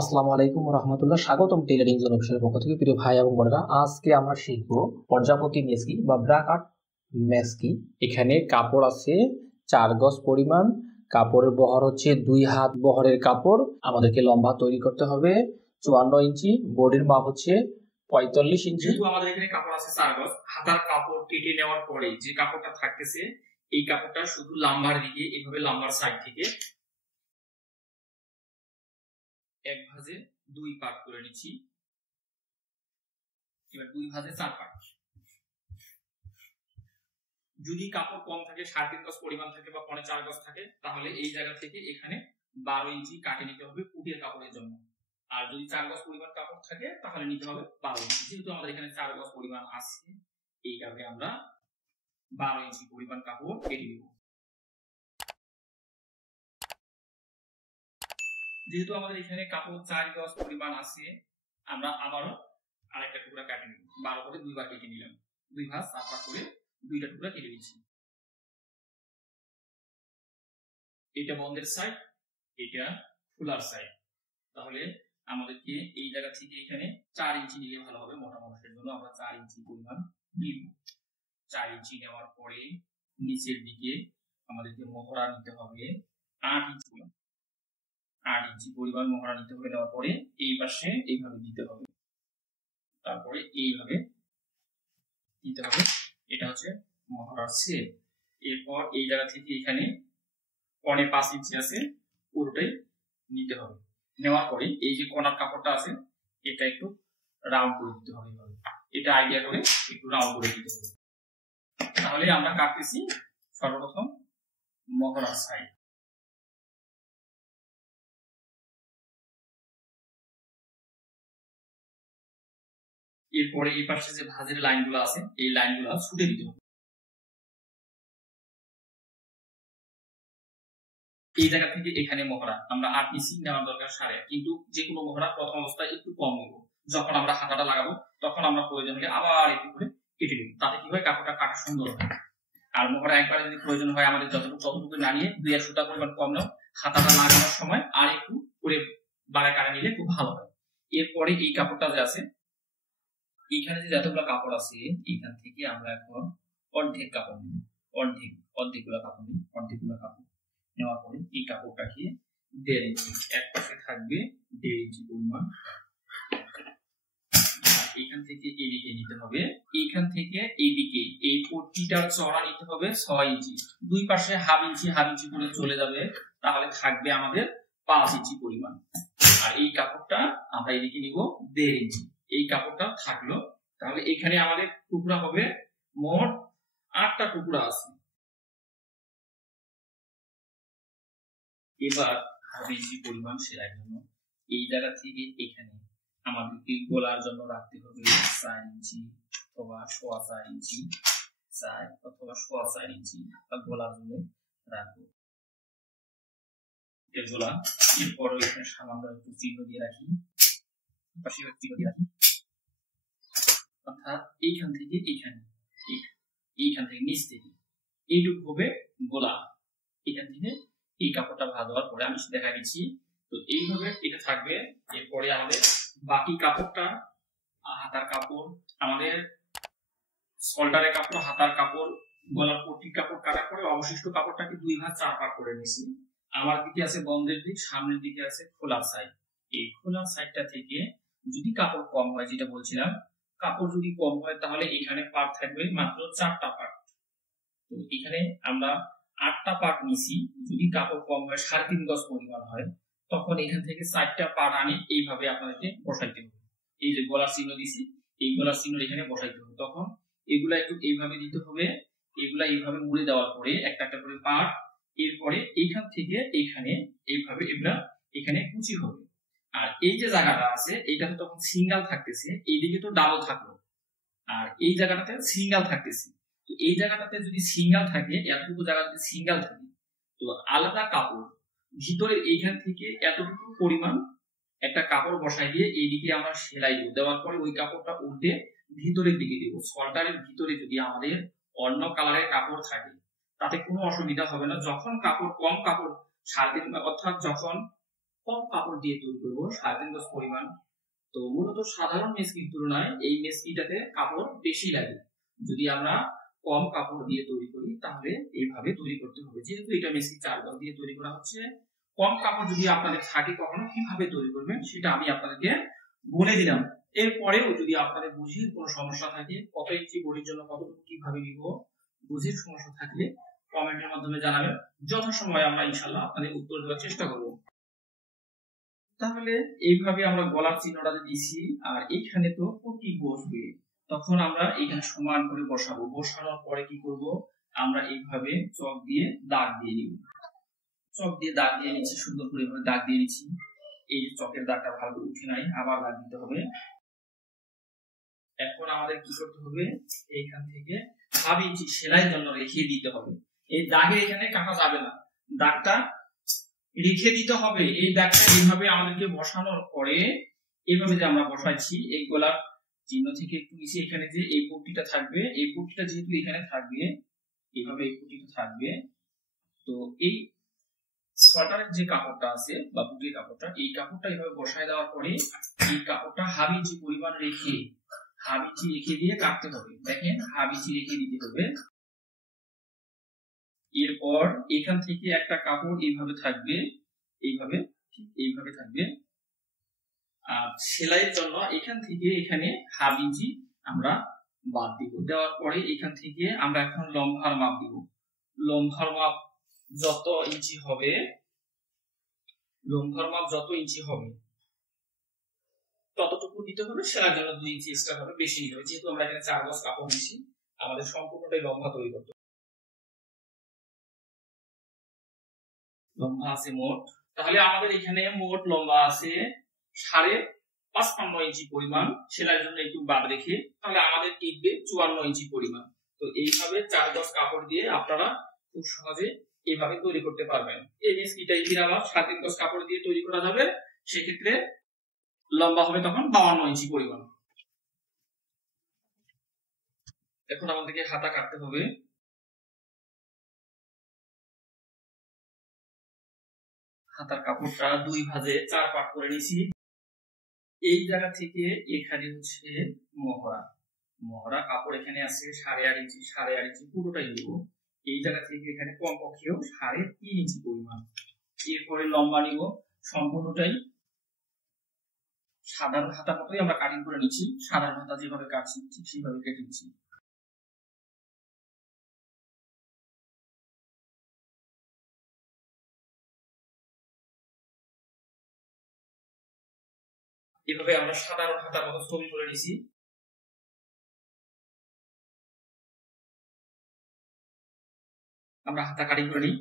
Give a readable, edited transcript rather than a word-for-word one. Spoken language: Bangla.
আসসালামু আলাইকুম রহমতুল্লাহ, স্বাগতম টেইলারিং জোন অফিসের পক্ষ থেকে। প্রিয় ভাই এবং বোনেরা, আজকে আমরা শিখব পর্যাপতি মেস কি বা ব্রাকাট মেস কি। এখানে কাপড় আছে 4 গজ পরিমাণ, কাপড়ের বহর হচ্ছে 2 হাত বহরের কাপড়। আমাদেরকে লম্বা তৈরি করতে হবে 54 ইঞ্চি, বডির মাপ হচ্ছে 45 ইঞ্চি। যেহেতু আমাদের এখানে কাপড় আছে 4 গজ, হাতার কাপড় কেটে নেওয়ার পরে যে কাপড়টা থাকতেছে এই কাপড়টা শুধু লাম্বার দিকে এভাবে লাম্বার সাইড থেকে এক ভাঁজে 2 পার্ট করে নিচ্ছি। এবার 2 ভাঁজে 4 পার্ট। যদি কাপড় কম থাকে 3.5 গজ পরিমাণ থাকে বা 4.5 গজ থাকে তাহলে এই জায়গা থেকে এখানে 12 ইঞ্চি কাটে নিতে হবে পুটের কাপড়ের জন্য। আর যদি 4 গজ পরিমাণ কাপড় থাকে তাহলে নিতে হবে 12 ইঞ্চি। যেহেতু আমাদের এখানে 4 গজ পরিমাণ আছে এই কারণে আমরা 12 ইঞ্চি পরিমাণ কাপড় কেটে নেব। যেহেতু আমাদের এখানে কাপড় 4 গজ পরিমাণ আছে আমরা আবারও আরেকটা টুকরা কেটে নেব। 12 করে 2 বার কেটে নিলাম, 2 ভাঁজ 4 পার্ট করে 2টা টুকরা কেটে নিচ্ছি। এটা বন্ধের সাইড, এটা খোলার সাইড। তাহলে আমাদেরকে এই জায়গা থেকে এখানে 4 ইঞ্চি নিলে ভালো হবে। মোটা মানুষের জন্য আমরা 4 ইঞ্চি পরিমাণ নিব। 4 ইঞ্চি নেওয়ার পরে নিচের দিকে আমাদেরকে মহড়া নিতে হবে 8 ইঞ্চি পরিমাণ। 8 ইঞ্চি পরিমাণ মহড়া নিতে হবে। নেওয়ার পরে এই পাশে এইভাবে দিতে হবে, তারপরে এইভাবে দিতে হবে। এটা হচ্ছে মহড়ার শেপ। এরপর এই জায়গা থেকে এখানে 5.5 ইঞ্চি আছে পুরোটাই নিতে হবে। নেওয়ার পরে এই যে কর্নার কাপড়টা আছে এটা একটু রাউন্ড করে দিতে হবে। এটা আইডিয়া করে একটু রাউন্ড করে দিতে হবে। তাহলে আমরা কাটতেছি সর্বপ্রথম মহড়ার সাইড। এরপরে এই পাশে যে ভাঁজের লাইনগুলো আছে এই লাইনগুলো ছুটে দিতে হবে। এই জায়গা থেকে এখানে মহড়া আমরা 8 নিচ্ছি, নেওয়ার দরকার 8.5, কিন্তু যে কোনো মহড়া প্রথম অবস্থায় একটু কম নেব। যখন আমরা হাতাটা লাগাবো তখন আমরা প্রয়োজন হলে আবার একটু করে কেটে নেব। তাতে কি হয়, কাপড়টা কাটা সুন্দর হয়। আর মহড়া একবারে যদি প্রয়োজন হয় আমাদের ততটুকু না নিয়ে 2 সুতা পরিমাণ কম নাও, হাতাটা লাগানোর সময় আর একটু করে বাড়া কাটা নিলে খুব ভালো হয়। এরপরে এই কাপড়টা যে আছে এইখানে যে যতগুলো কাপড় আছে এইখান থেকে আমরা এখন অর্ধেক কাপড় নেব। অর্ধেকগুলো কাপড় নিই। অর্ধেকগুলো কাপড় নেওয়ার পরে এই কাপড়টাকে 1.5 ইঞ্চি এক পাশে থাকবে 1.5 ইঞ্চি পরিমাণ। এখান থেকে এদিকে নিতে হবে, এইখান থেকে এইদিকে এই পট্টিটার চওড়া নিতে হবে 6 ইঞ্চি। দুই পাশে হাফ ইঞ্চি করে চলে যাবে, তাহলে থাকবে আমাদের 5 ইঞ্চি পরিমাণ। আর এই কাপড়টা আমরা এদিকে নিব 1.5 ইঞ্চি। এই কাপড়টা থাকলো। তাহলে এখানে আমাদের টুকরা হবে মোট 8টা টুকরা আছে। এবার হাফ ইঞ্চি পরিমাণ সেলাইয়ের জন্য এই জায়গা থেকে এখানে আমাদেরকে গলার জন্য রাখতে হবে 4 ইঞ্চি অথবা 4.25 ইঞ্চি, 4 অথবা 4.25 ইঞ্চি গলার জন্য রাখবো। গলা এরপর এখানে সামান্য একটু চিহ্ন দিয়ে রাখি, পাশে চিহ্ন দিয়ে রাখি, অর্থাৎ এইখান থেকে এইখান থেকে নিচ থেকে এইটুকু হবে গলা। এখান থেকে এই কাপড়টা ভাঁজ হওয়ার পরে আমি দেখা দিচ্ছি, তো এইভাবে এটা থাকবে। এরপরে আমাদের বাকি কাপড়টা হাতার কাপড়, আমাদের শোল্ডারের কাপড়, হাতার কাপড়, গলার পট্টির কাপড় কাটার পরে অবশিষ্ট কাপড়টাকে 2 ভাঁজ 4 পার্ট করে নিয়েছি। আমার দিকে আছে বন্ধের দিক, সামনের দিকে আছে খোলার সাইড। এই খোলার সাইডটা থেকে যদি কাপড় কম হয়, যেটা বলছিলাম, কাপড় যদি কম হয় তাহলে এখানে পার্ট থাকবে মাত্র 4টা পার্ট। তো এখানে আমরা 8টা পার্ট নিছি। যদি কাপড় কম হয় 3.5 গজ পরিমাণ হয় তখন এখান থেকে 4টা পার্ট আনি এইভাবে আপনাদেরকে বসাইতে হবে। এই যে গলার চিহ্ন দিছি এই গলার চিহ্ন এখানে বসাইতে হবে। তখন এগুলা একটু এইভাবে দিতে হবে, এগুলা এইভাবে মুড়ে দেওয়ার পরে একটা একটা করে পার্ট। এরপরে এইখান থেকে এইখানে এইভাবে এগুলা এখানে কুচি হবে। আর এই যে জায়গাটা আছে এইটা তো তখন সিঙ্গেল থাকতেছে, এইদিকে তো ডাবল থাকলো, আর এই জায়গাটাতে সিঙ্গেল থাকতেছে। তো এই জায়গাটাতে যদি সিঙ্গেল থাকে, এতটুকু জায়গা যদি সিঙ্গেল থাকে, তো আলাদা কাপড় ভিতরে এইখান থেকে এতটুকু পরিমাণ একটা কাপড় বসাই দিয়ে এইদিকে আমরা সেলাই দেওয়ার পরে ওই কাপড়টা উল্টে ভিতরের দিকে দেবো। শোল্ডারের ভিতরে যদি আমাদের অন্য কালারের কাপড় থাকে তাতে কোনো অসুবিধা হবে না। যখন কাপড় কম, কাপড় 3.5 অর্থাৎ যখন কম কাপড় দিয়ে তৈরি করবো 3.5 গজ পরিমাণ। তো মূলত সাধারণ মেসকির তুলনায় এই মেসকিটাতে কাপড় বেশি লাগে। যদি আমরা কম কাপড় দিয়ে তৈরি করি তাহলে এইভাবে তৈরি করতে হবে। যেহেতু এটা মেসকি 4 গজ দিয়ে তৈরি করা হচ্ছে, কম কাপড় যদি আপনাদের থাকে কখনো কিভাবে তৈরি করবেন সেটা আমি আপনাদেরকে বলে দিলাম। এরপরেও যদি আপনাদের বুঝির কোনো সমস্যা থাকে, কত ইঞ্চি বডির জন্য কতটুকু কিভাবে নিব, বুঝির সমস্যা থাকলে কমেন্টের মাধ্যমে জানাবেন। যথাসময়ে আমরা ইনশাআল্লাহ আপনাদের উত্তর দেওয়ার চেষ্টা করব। তাহলে এইভাবে আমরা গলার চিহ্নটা দিয়েছি, আর এখানে তো পট্টি বসবে, তখন আমরা এখানে সমান করে বসাবো। বসানোর পরে কি করব, আমরা এইভাবে চক দিয়ে দাগ দিয়ে নিব। চক দিয়ে দাগ দিয়ে নিচ্ছি, সুন্দর করে এভাবে দাগ দিয়ে নিচ্ছি। এই চকের দাগটা ভালো করে উঠে নাই, আবার দাগ দিতে হবে। এখন আমাদের কি করতে হবে, এইখান থেকে 1/2 ইঞ্চি সেলাইয়ের জন্য রেখে দিতে হবে। এই দাগে এখানে কাটা যাবে না, দাগটা রেখে দিতে হবে। এই দাগটা এইভাবে আমাদেরকে বসানোর পরে এইভাবে যে আমরা বসাইছি, এই গলার চিহ্ন থেকে একটু নিচে এখানে যে এই পট্টিটা থাকবে, এই পট্টিটা যেহেতু এখানে থাকবে, এইভাবে এই পট্টিটা থাকবে। তো এই সোয়েটারের যে কাপড়টা আছে বা পুটির কাপড়টা, এই কাপড়টা এইভাবে বসায় দেওয়ার পরে এই কাপড়টা 1/2 ইঞ্চি পরিমাণ রেখে 1/2 ইঞ্চি রেখে দিয়ে কাটতে হবে। দেখেন 1/2 ইঞ্চি রেখে দিতে হবে। এরপর এখান থেকে একটা কাপড় এইভাবে থাকবে, এইভাবে ঠিক এইভাবে থাকবে। আর সেলাইয়ের জন্য এখান থেকে এখানে 1/2 ইঞ্চি আমরা বাদ দিব। দেওয়ার পরে এখান থেকে আমরা এখন লম্বার মাপ দিব। লম্বার মাপ যত ইঞ্চি হবে, লম্বার মাপ যত ইঞ্চি হবে ততটুকু দিতে হবে। সেলাইয়ের জন্য 2 ইঞ্চি এক্সট্রা হবে, বেশি নিতে হবে। যেহেতু আমরা এখানে 4 গজ কাপড় দিচ্ছি, আমাদের সম্পূর্ণটাই লম্বা তৈরি করতে হবে। লম্বা আছে মোট, তাহলে আমাদের এখানে মোট লম্বা আছে 55 ইঞ্চি পরিমাণ। সেলাইয়ের জন্য একটু বাদ রেখে তাহলে আমাদের টিকবে 54 ইঞ্চি পরিমাণ। তো এইভাবে 4 গজ কাপড় দিয়ে আপনারা খুব সহজে এইভাবে তৈরি করতে পারবেন। এই মেসকিটা যদি আবার 7 গজ কাপড় দিয়ে তৈরি করা যাবে, সেক্ষেত্রে লম্বা হবে তখন 52 ইঞ্চি পরিমাণ। এখন আমাদেরকে হাতা কাটতে হবে। হাতার কাপড়টা 2 ভাঁজে 4 পাট করে নিয়েছি। এই জায়গা থেকে এখানে হচ্ছে মহড়া, মহড়া কাপড় এখানে আছে 8.5 ইঞ্চি, 8.5 ইঞ্চি পুরোটাই নিব। এই জায়গা থেকে এখানে কমপক্ষেও 3.5 ইঞ্চি পরিমাণ। এরপরে লম্বা নিব, সম্পূর্ণটাই সাধারণ হাতার মতোই আমরা কাটিং করে নিচ্ছি। সাধারণ হাতা যেভাবে কাটছি ঠিক সেইভাবে কেটে নিচ্ছি। এভাবে আমরা সাধারণ হাতার মতো ছবি করে নিছি। আমরা হাতা কাটিং করে নিই।